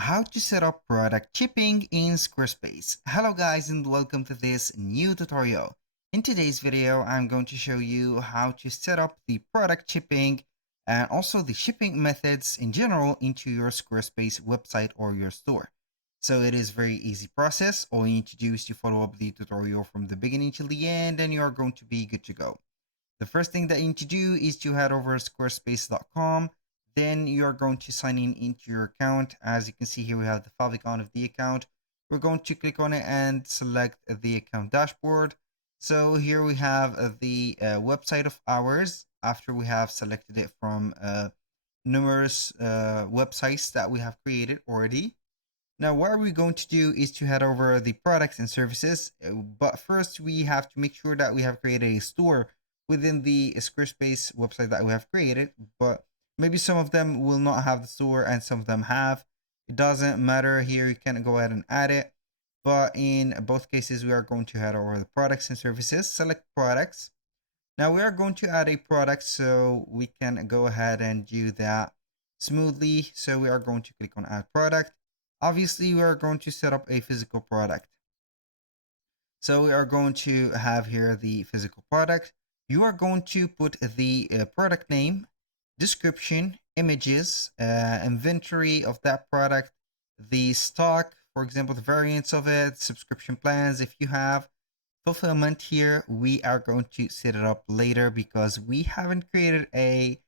How to set up product shipping in Squarespace. Hello guys and welcome to this new tutorial. In today's video, I'm going to show you how to set up the product shipping and also the shipping methods in general into your Squarespace website or your store. So it is very easy process. All you need to do is to follow up the tutorial from the beginning till the end and you're going to be good to go. The first thing that you need to do is to head over to squarespace.com. Then you're going to sign in into your account. As you can see here, we have the favicon of the account. We're going to click on it and select the account dashboard. So here we have the website of ours after we have selected it from numerous websites that we have created already. Now, what we're going to do is to head over the products and services. But first, we have to make sure that we have created a store within the Squarespace website that we have created. But maybe some of them will not have the store and some of them have. It doesn't matter here. You can go ahead and add it. But in both cases, we are going to head over the products and services, select products. Now we are going to add a product so we can go ahead and do that smoothly. So we are going to click on add product. Obviously, we are going to set up a physical product. So we are going to have here the physical product. You are going to put the product name, description, images, inventory of that product, the stock, for example, the variants of it, subscription plans if you have. Fulfillment here, we are going to set it up later because we haven't created a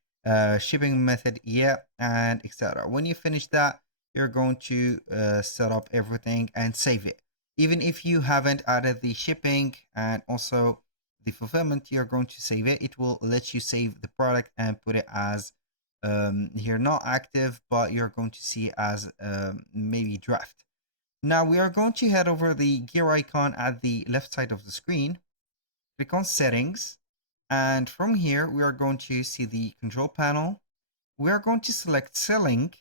shipping method yet, and etc. When you finish that, you're going to set up everything and save it. Even if you haven't added the shipping and also the fulfillment, you're going to save it. It will let you save the product and put it as here not active, but you're going to see it as maybe draft. Now we are going to head over the gear icon at the left side of the screen, click on settings, and from here we are going to see the control panel. We are going to select selling,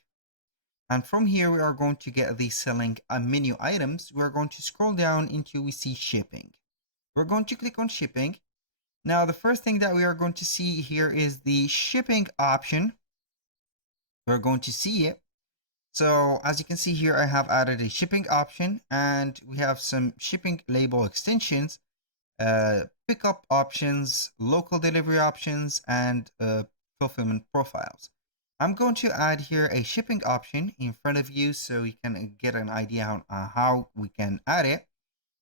and from here we are going to get the selling menu items. We are going to scroll down until we see shipping. We're going to click on shipping. Now the first thing that we are going to see here is the shipping option. We're going to see it. So as you can see here, I have added a shipping option and we have some shipping label extensions, pickup options, local delivery options, and fulfillment profiles. I'm going to add here a shipping option in front of you so you can get an idea on how we can add it.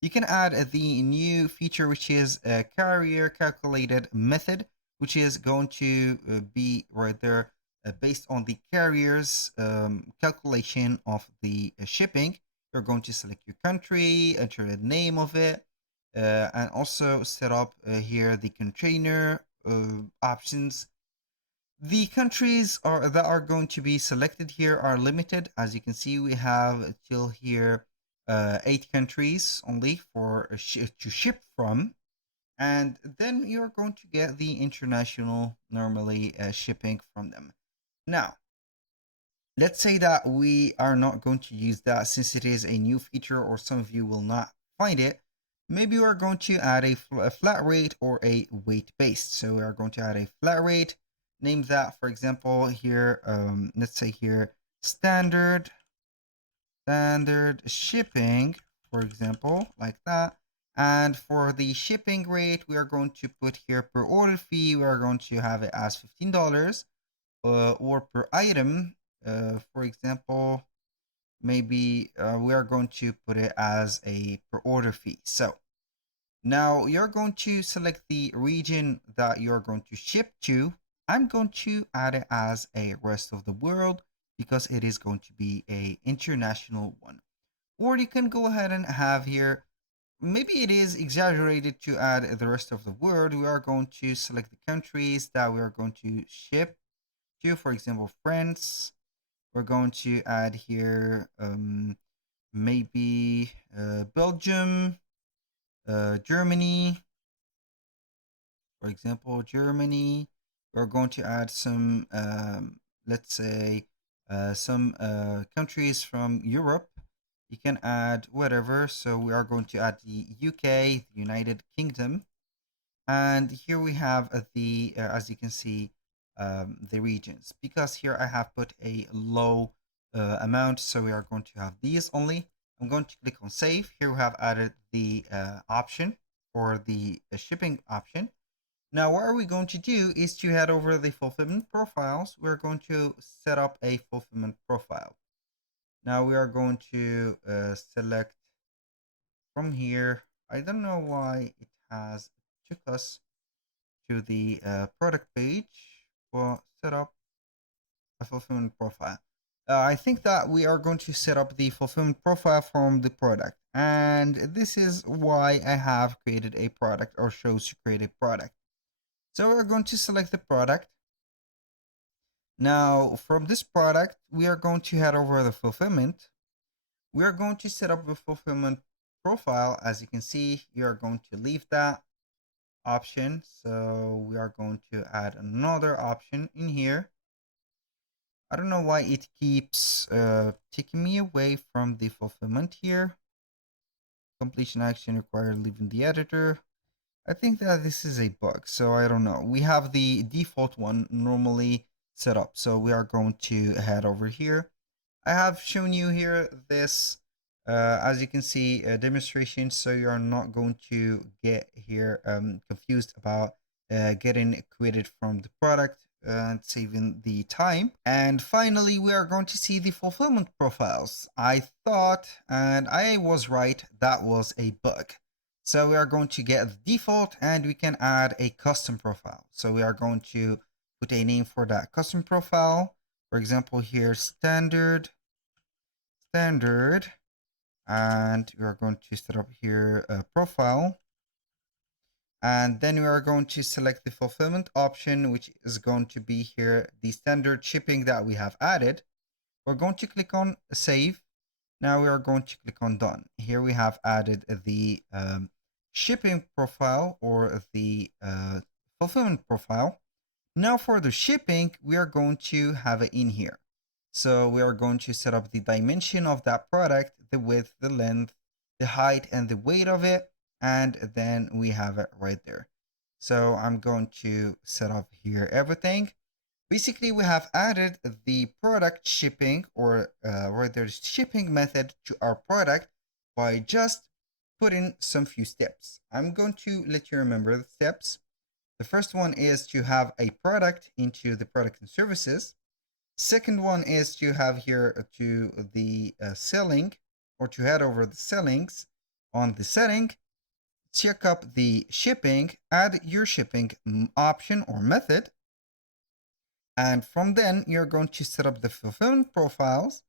You can add the new feature, which is a carrier calculated method, which is going to be right there based on the carrier's calculation of the shipping. You're going to select your country, enter the name of it, and also set up here the container options. The countries that are going to be selected here are limited. As you can see, we have till here 8 countries only for to ship from. And then you're going to get the international normally shipping from them. Now, let's say that we are not going to use that since it is a new feature or some of you will not find it. Maybe we're going to add a flat rate or a weight based. So we are going to add a flat rate, name that, for example, here, let's say here, standard shipping, for example, like that. And for the shipping rate, we are going to put here per order fee, we are going to have it as $15 or per item. For example, maybe we are going to put it as a per order fee. So now you're going to select the region that you're going to ship to. I'm going to add it as a rest of the world because it is going to be a international one. Or you can go ahead and have here, maybe it is exaggerated to add the rest of the world. We are going to select the countries that we are going to ship to, for example, France. We're going to add here maybe Belgium, Germany, for example, Germany. We're going to add some, let's say, some countries from Europe. You can add whatever. So we are going to add the UK, the United Kingdom. And here we have the, as you can see, the regions. Because here I have put a low amount. So we are going to have these only. I'm going to click on save. Here we have added the option for the shipping option. Now, what are we going to do is to head over the fulfillment profiles. We're going to set up a fulfillment profile. Now we are going to select from here. I don't know why it took us to the product page for set up a fulfillment profile. I think that we are going to set up the fulfillment profile from the product. And this is why I have created a product or shows to create a product. So we're going to select the product. Now from this product, we are going to head over the fulfillment. We are going to set up the fulfillment profile. As you can see, you are going to leave that option. So we are going to add another option in here. I don't know why it keeps taking me away from the fulfillment here. Completion action required leaving the editor. I think that this is a bug, so I don't know. We have the default one normally set up. So we are going to head over here. I have shown you here this, as you can see, a demonstration, so you are not going to get here confused about getting quitted from the product and saving the time. And finally, we are going to see the fulfillment profiles. I thought, and I was right, that was a bug. So we are going to get the default and we can add a custom profile. So we are going to put a name for that custom profile. For example, here, standard, and we are going to set up here a profile. And then we are going to select the fulfillment option, which is going to be here the standard shipping that we have added. We're going to click on save. Now we are going to click on done. Here we have added the shipping profile or the fulfillment profile. Now for the shipping, we are going to have it in here. So we are going to set up the dimension of that product, the width, the length, the height, and the weight of it. And then we have it right there. So I'm going to set up here everything. Basically, we have added the product shipping or right there's shipping method to our product by just putting some few steps. I'm going to let you remember the steps. The first one is to have a product into the product and services. Second one is to have here to the selling or to head over the settings. On the setting, check up the shipping, add your shipping option or method. And from then, you're going to set up the fulfillment profiles.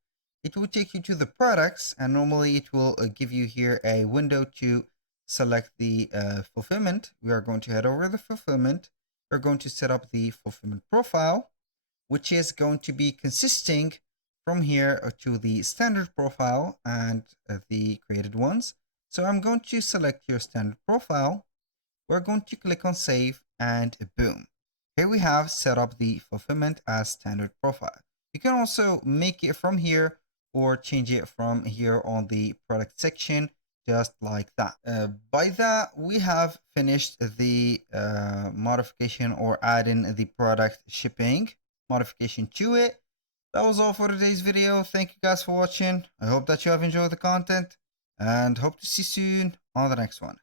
It will take you to the products, and normally it will give you here a window to select the fulfillment. We are going to head over the fulfillment. We're going to set up the fulfillment profile, which is going to be consisting from here to the standard profile and the created ones. So I'm going to select your standard profile. We're going to click on save and boom. Here we have set up the fulfillment as standard profile. You can also make it from here or change it from here on the product section, just like that. By that, we have finished the modification or adding the product shipping modification to it. That was all for today's video. Thank you guys for watching. I hope that you have enjoyed the content and hope to see you soon on the next one.